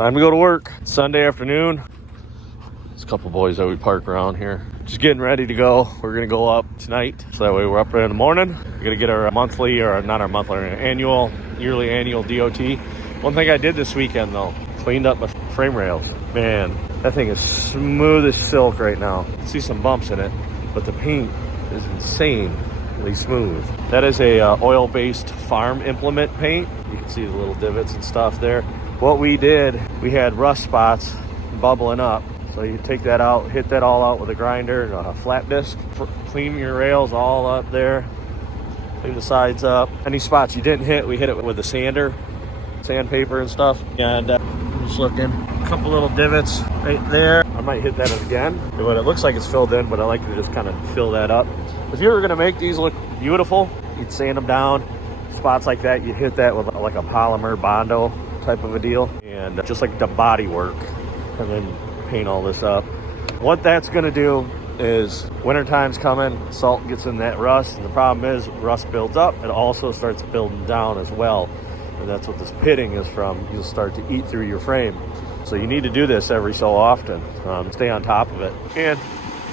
time to go to work. Sunday afternoon. There's a couple boys that we park around here. Just getting ready to go. We're gonna go up tonight, so that way we're up there in the morning. We're gonna get our monthly, or not our monthly, our yearly annual DOT. One thing I did this weekend though, cleaned up my frame rails. Man, that thing is smooth as silk right now. See some bumps in it, but the paint is insanely smooth. That is a oil-based farm implement paint. You can see the little divots and stuff there. What we did, we had rust spots bubbling up. So you take that out, hit that all out with a grinder and a flat disc. Clean your rails all up there. Clean the sides up. Any spots you didn't hit, we hit it with a sander, sandpaper and stuff. And I'm just looking, a couple little divots right there. I might hit that again. But it looks like it's filled in, but I like to just kind of fill that up. If you were gonna make these look beautiful, you'd sand them down. Spots like that, you'd hit that with like a polymer Bondo type of a deal. And just like the body work. And then paint all this up. What that's going to do is wintertime's coming, salt gets in that rust, and the problem is rust builds up. It also starts building down as well, and that's what this pitting is from. You'll start to eat through your frame. So you need to do this every so often. Stay on top of it. And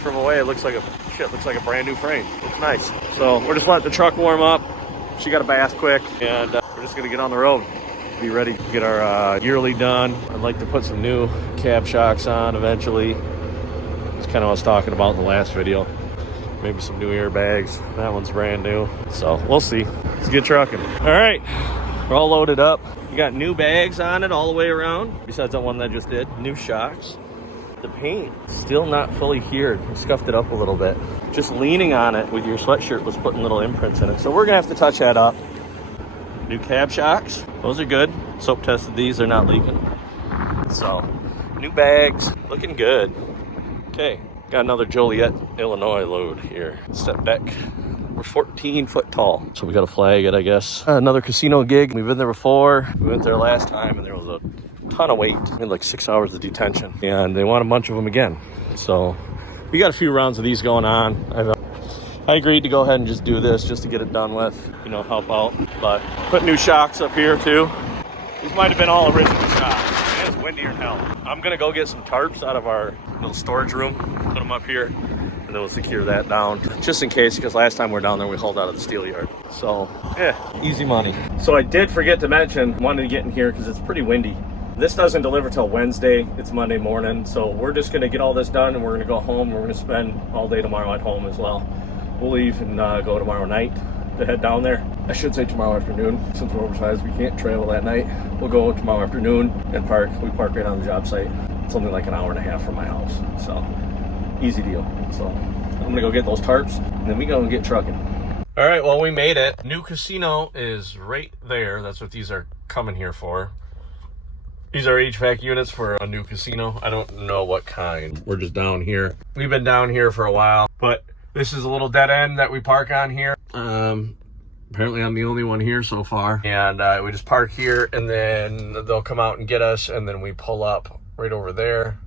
from away, it looks like a brand new frame. Looks nice. So we're just letting the truck warm up. She got a bath quick, and we're just going to get on the road. Be ready to get our yearly done. I'd like to put some new cab shocks on eventually. That's kind of what I was talking about in the last video. Maybe some new airbags. That one's brand new. So we'll see. Let's get trucking. All right, we're all loaded up. You got new bags on it all the way around. Besides that one that I just did. New shocks. The paint still not fully cured. I scuffed it up a little bit. Just leaning on it with your sweatshirt was putting little imprints in it. So we're gonna have to touch that up. New cab shocks, those are good. Soap tested these, they're not leaking. So, new bags, looking good. Okay, got another Joliet, Illinois load here. Step deck, we're 14 foot tall. So we gotta flag it, I guess. Another casino gig, we've been there before. We went there last time and there was a ton of weight. We had like 6 hours of detention and they want a bunch of them again. So, we got a few rounds of these going on. I agreed to go ahead and just do this just to get it done with, help out. But put new shocks up here too. These might have been all original shocks. It's windier than hell. I'm gonna go get some tarps out of our little storage room, put them up here, and then we'll secure that down. Just in case, because last time we were down there, we hauled out of the steel yard. So, yeah, easy money. So I did forget to mention, wanted to get in here because it's pretty windy. This doesn't deliver till Wednesday. It's Monday morning. So we're just gonna get all this done and we're gonna go home. We're gonna spend all day tomorrow at home as well. We'll leave and go tomorrow night to head down there. I should say tomorrow afternoon. Since we're oversized, we can't travel that night. We'll go tomorrow afternoon and park. We park right on the job site. It's only like an hour and a half from my house. So, easy deal. So, I'm gonna go get those tarps and then we go and get trucking. All right, well, we made it. New casino is right there. That's what these are coming here for. These are HVAC units for a new casino. I don't know what kind. We're just down here. We've been down here for a while, but this is a little dead end that we park on here. Apparently I'm the only one here so far. And we just park here and then they'll come out and get us and then we pull up right over there.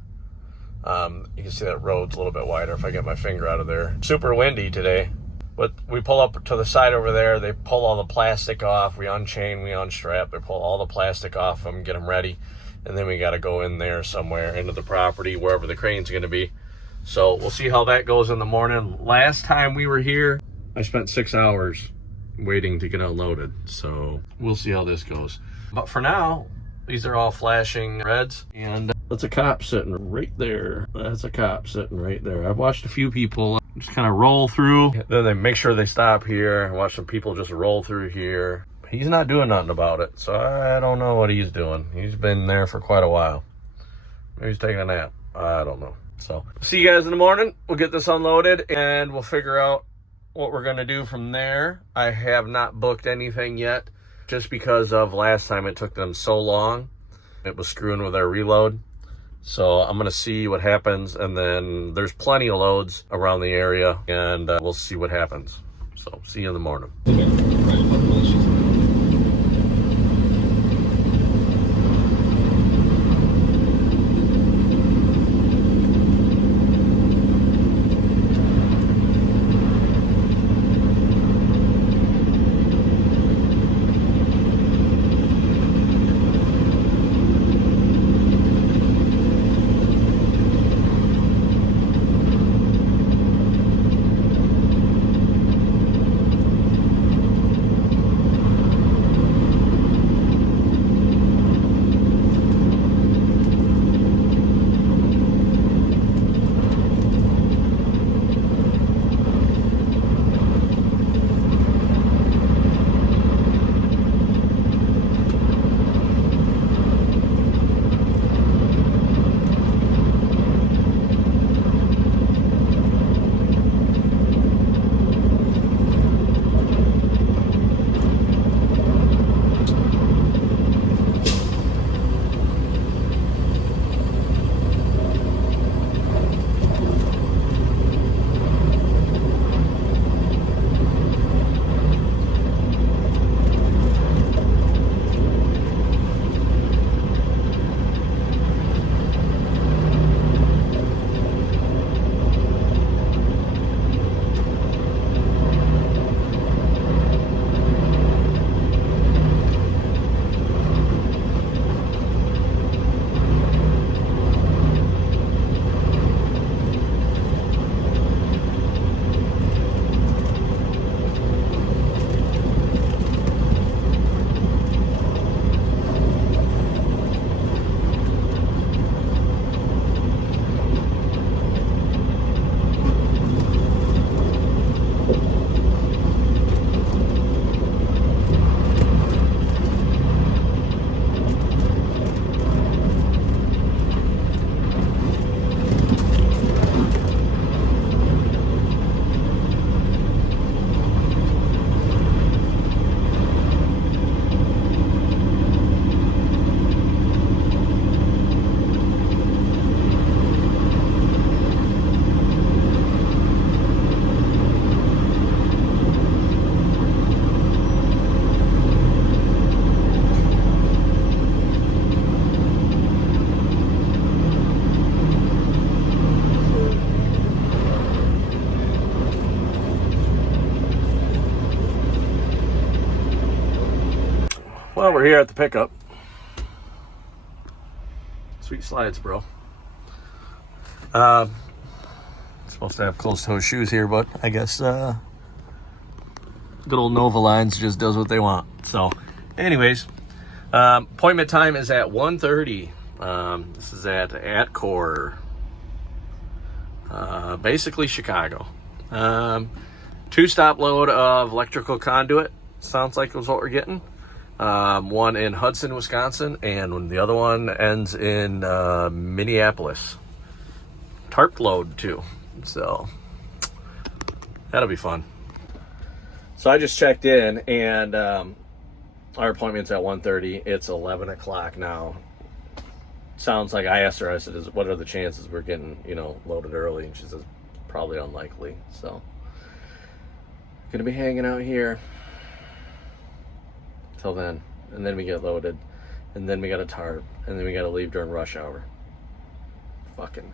You can see that road's a little bit wider if I get my finger out of there. Super windy today. But we pull up to the side over there. They pull all the plastic off. We unchain, we unstrap. They pull all the plastic off them, get them ready. And then we got to go in there somewhere into the property, wherever the crane's going to be. So we'll see how that goes in the morning. Last time we were here, I spent 6 hours waiting to get unloaded. So we'll see how this goes. But for now, these are all flashing reds. And that's a cop sitting right there. That's a cop sitting right there. I've watched a few people just kind of roll through. Then they make sure they stop here. I watch some people just roll through here. He's not doing nothing about it. So I don't know what he's doing. He's been there for quite a while. Maybe he's taking a nap. I don't know. So see you guys in the morning. We'll get this unloaded and we'll figure out what we're going to do from there. I have not booked anything yet just because of last time it took them so long. It was screwing with our reload. So I'm going to see what happens. And then there's plenty of loads around the area and we'll see what happens. So see you in the morning. we're here at the pickup. Sweet slides, bro. Supposed to have closed-toe shoes here, but I guess good old Nova Lines just does what they want. So, anyways, appointment time is at 1:30. This is at Atcore, basically Chicago. 2-stop load of electrical conduit. Sounds like it was what we're getting. One in Hudson, Wisconsin, and the other one ends in Minneapolis. Tarp load too, so that'll be fun. So I just checked in, and our appointment's at 1:30. It's 11 o'clock now. Sounds like, I asked her, I said, what are the chances we're getting, loaded early? And she says, probably unlikely. So gonna be hanging out here till then, and then we get loaded, and then we got a tarp, and then we got to leave during rush hour. Fucking.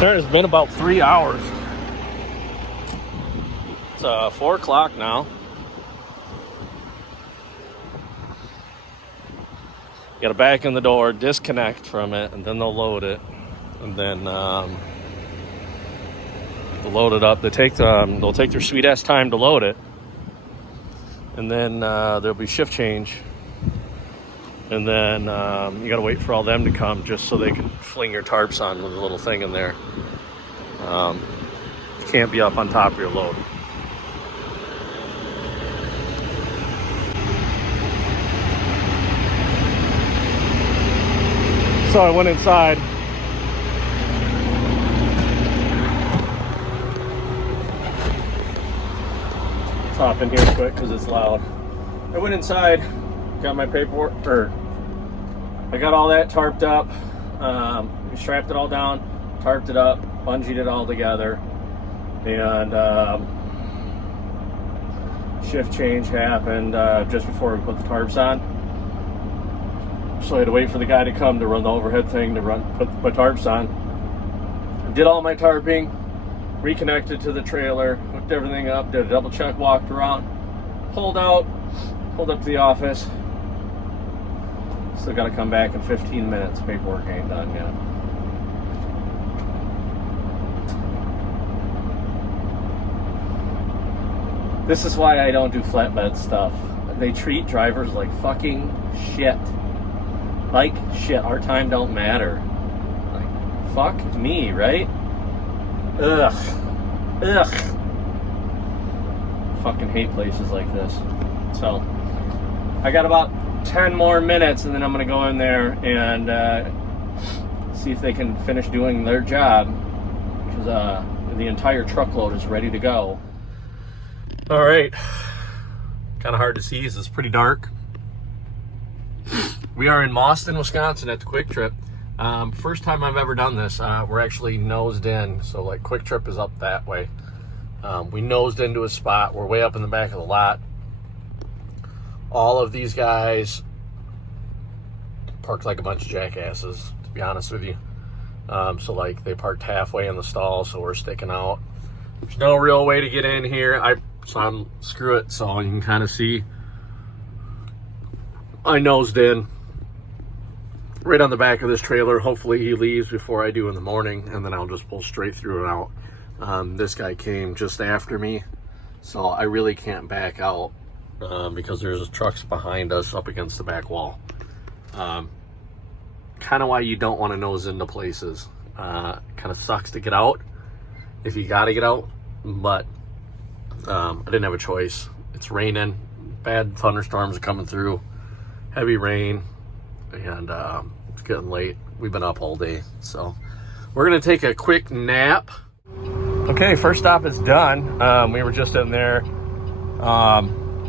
There has been about 3 hours. It's 4 o'clock now. You gotta back in the door, disconnect from it, and then they'll load it, and then they'll load it up. They'll take their sweet ass time to load it, and then there'll be shift change, and then you gotta wait for all them to come just so they can fling your tarps on with a little thing in there. You can't be up on top of your load. So I went inside. Hop in here quick because it's loud. I went inside, got my paperwork, I got all that tarped up. We strapped it all down, tarped it up, bungeed it all together, and shift change happened just before we put the tarps on. So I had to wait for the guy to come to run the overhead thing to put tarps on. Did all my tarping, reconnected to the trailer, hooked everything up, did a double check, walked around, pulled up to the office. Still got to come back in 15 minutes. Paperwork ain't done yet. This is why I don't do flatbed stuff. They treat drivers like fucking shit. Like shit. Our time don't matter. Like, fuck me, right? Ugh. Fucking hate places like this. So, I got about 10 more minutes, and then I'm gonna go in there and see if they can finish doing their job, because the entire truckload is ready to go. All right. Kind of hard to see, 'cause it's pretty dark. We are in Mauston, Wisconsin at the Quick Trip. First time I've ever done this. We're actually nosed in, so like Quick Trip is up that way. We nosed into a spot. We're way up in the back of the lot. All of these guys parked like a bunch of jackasses, to be honest with you. So like they parked halfway in the stall, so we're sticking out. There's no real way to get in here. Screw it. So you can kind of see I nosed in right on the back of this trailer. Hopefully he leaves before I do in the morning, and then I'll just pull straight through and out. This guy came just after me, so I really can't back out because there's trucks behind us up against the back wall. Kind of why you don't want to nose into places. Kind of sucks to get out if you got to get out, but I didn't have a choice. It's raining, bad thunderstorms are coming through, heavy rain, and it's getting late. We've been up all day, so we're gonna take a quick nap. Okay, first stop is done. We were just in there.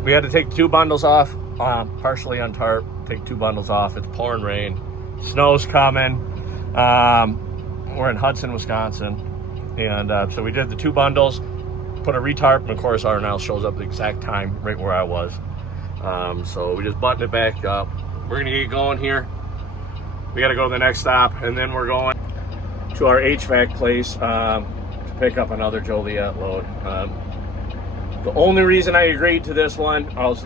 We had to take 2 bundles off, partially on tarp, take 2 bundles off. It's pouring rain, snow's coming. We're in Hudson, Wisconsin, and so we did the 2 bundles, put a retarp, and of course RNL shows up the exact time right where I was. So we just buttoned it back up. We're gonna get going here. We gotta go to the next stop, and then we're going to our HVAC place to pick up another Joliet load. The only reason I agreed to this one, I was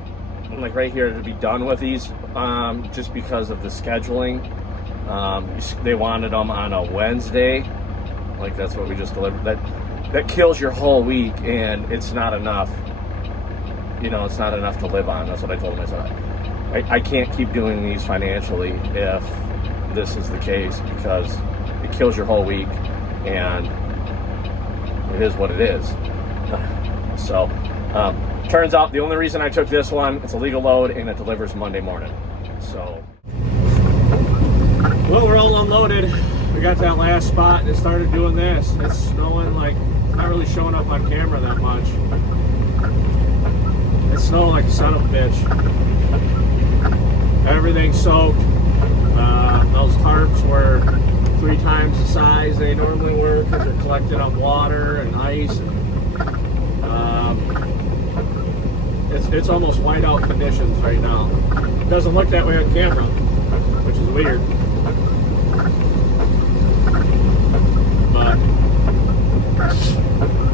like right here to be done with these, just because of the scheduling. They wanted them on a Wednesday, like that's what we just delivered. That kills your whole week, and it's not enough. You know, it's not enough to live on. That's what I told myself. I can't keep doing these financially if this is the case, because it kills your whole week, and it is what it is. So, turns out the only reason I took this one, it's a legal load, and it delivers Monday morning. So, well, we're all unloaded. We got to that last spot and it started doing this. It's snowing, like, not really showing up on camera that much. It's snowing like a son of a bitch. Everything's soaked. Those tarps were 3 times the size they normally were because they're collecting up water and ice. It's almost whiteout conditions right now. It doesn't look that way on camera, which is weird. But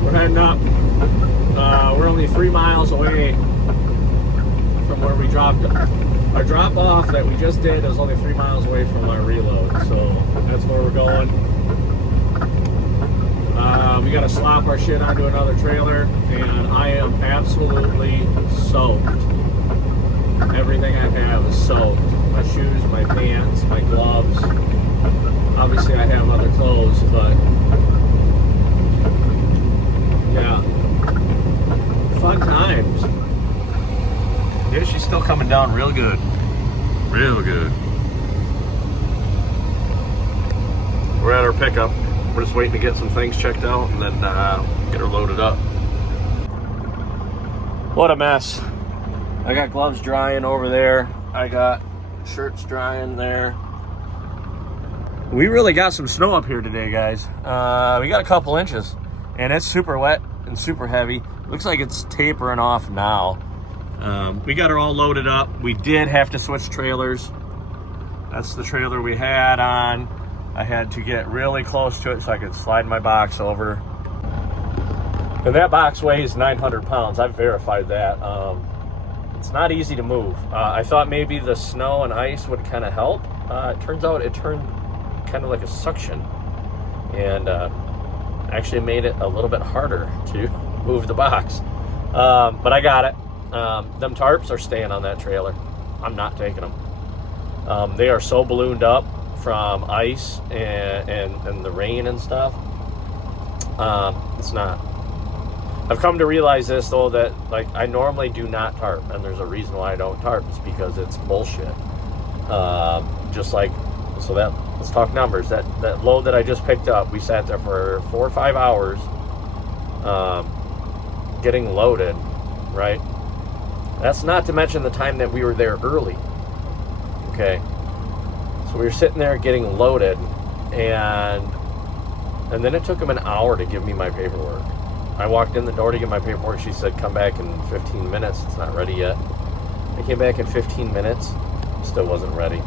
we're heading up. We're only 3 miles away from where we dropped. Our drop off that we just did is only 3 miles away from our reload, so that's where we're going. We got to slop our shit onto another trailer, and I am absolutely soaked. Everything I have is soaked. My shoes, my pants, my gloves. Obviously I have other clothes, but yeah. Fun times. Yeah, she's still coming down real good. Real good. We're at our pickup. We're just waiting to get some things checked out and then get her loaded up. What a mess. I got gloves drying over there. I got shirts drying there. We really got some snow up here today, guys. We got a couple inches, and it's super wet and super heavy. Looks like it's tapering off now. We got her all loaded up. We did have to switch trailers. That's the trailer we had on. I had to get really close to it so I could slide my box over. And that box weighs 900 pounds. I've verified that. It's not easy to move. I thought maybe the snow and ice would kind of help. It turns out it turned kind of like a suction, and actually made it a little bit harder to move the box. But I got it. Them tarps are staying on that trailer. I'm not taking them. They are so ballooned up from ice and the rain and stuff. It's not. I've come to realize this, though, that like I normally do not tarp, and there's a reason why I don't tarp. It's because it's bullshit. Just like, so that, let's talk numbers. That load that I just picked up, we sat there for 4 or 5 hours getting loaded, right? That's not to mention the time that we were there early. Okay, so we were sitting there getting loaded, and then it took them an hour to give me my paperwork. I walked in the door to get my paperwork. She said, come back in 15 minutes. It's not ready yet. I came back in 15 minutes. Still wasn't ready.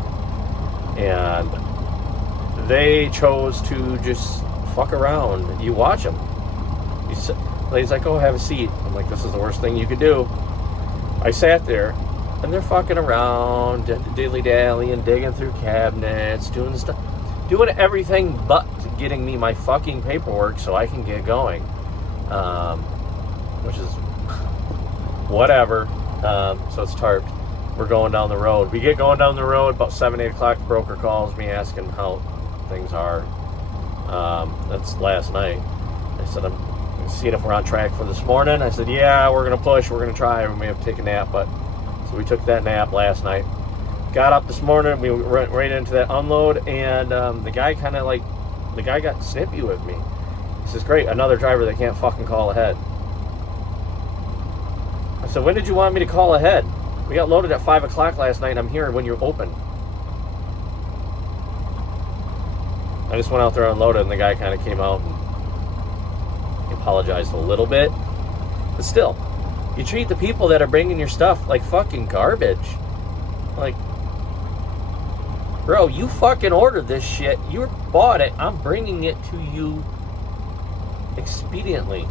And they chose to just fuck around. You watch them. He's like, oh, have a seat. I'm like, this is the worst thing you could do. I sat there, and they're fucking around, dilly-dallying, digging through cabinets, doing stuff, doing everything but getting me my fucking paperwork so I can get going. Which is whatever. So it's tarped. We're going down the road. We get going down the road about 7, 8 o'clock. The broker calls me asking how things are. That's last night. I said, I'm seeing if we're on track for this morning. I said, yeah, we're going to push. We're going to try. We may have to take a nap. But so we took that nap last night. Got up this morning. We went right into that unload. And the guy got snippy with me. He says, great, another driver that can't fucking call ahead. I said, when did you want me to call ahead? We got loaded at 5 o'clock last night. I'm here when you're open. I just went out there unloaded, and the guy kind of came out and he apologized a little bit. But still, you treat the people that are bringing your stuff like fucking garbage. Like, bro, you fucking ordered this shit. You bought it. I'm bringing it to you expediently.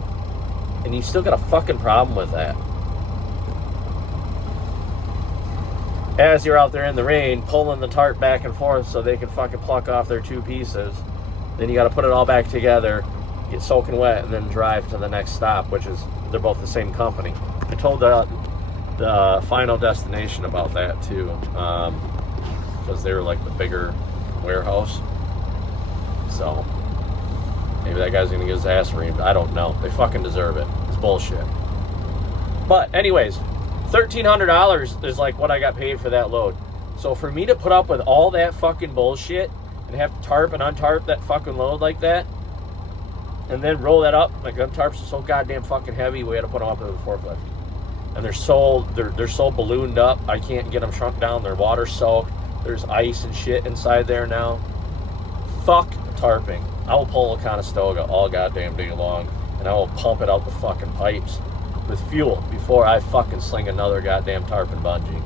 And you still got a fucking problem with that. As you're out there in the rain, pulling the tarp back and forth so they can fucking pluck off their 2 pieces. Then you got to put it all back together, get soaking wet, and then drive to the next stop, which is, they're both the same company. I told the Final Destination about that too, because they were like the bigger warehouse. So maybe that guy's gonna get his ass reamed. I don't know. They fucking deserve it. It's bullshit. But anyways, $1,300 is like what I got paid for that load. So for me to put up with all that fucking bullshit and have to tarp and untarp that fucking load like that, and then roll that up, like them tarps are so goddamn fucking heavy, we had to put them up with a forklift. And they're so ballooned up, I can't get them shrunk down. They're water soaked. There's ice and shit inside there now. Fuck tarping. I will pull a Conestoga all goddamn day long, and I will pump it out the fucking pipes with fuel before I fucking sling another goddamn tarp and bungee.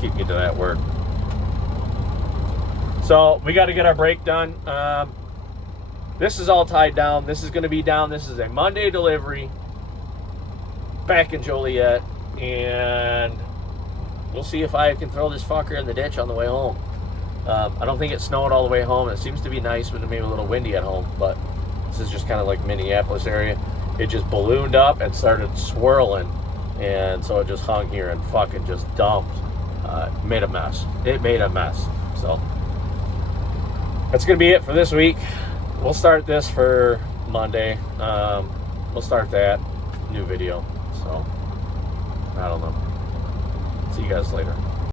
Keep me to that word. So we got to get our brake done. This is all tied down. This is going to be down. This is a Monday delivery back in Joliet, and we'll see if I can throw this fucker in the ditch on the way home. I don't think it snowed all the way home. It seems to be nice, but maybe a little windy at home. But this is just kind of like Minneapolis area. It just ballooned up and started swirling, and so it just hung here and fucking just dumped. Made a mess. It made a mess. So that's gonna be it for this week. We'll start this for Monday. We'll start that new video. So I don't know. See you guys later.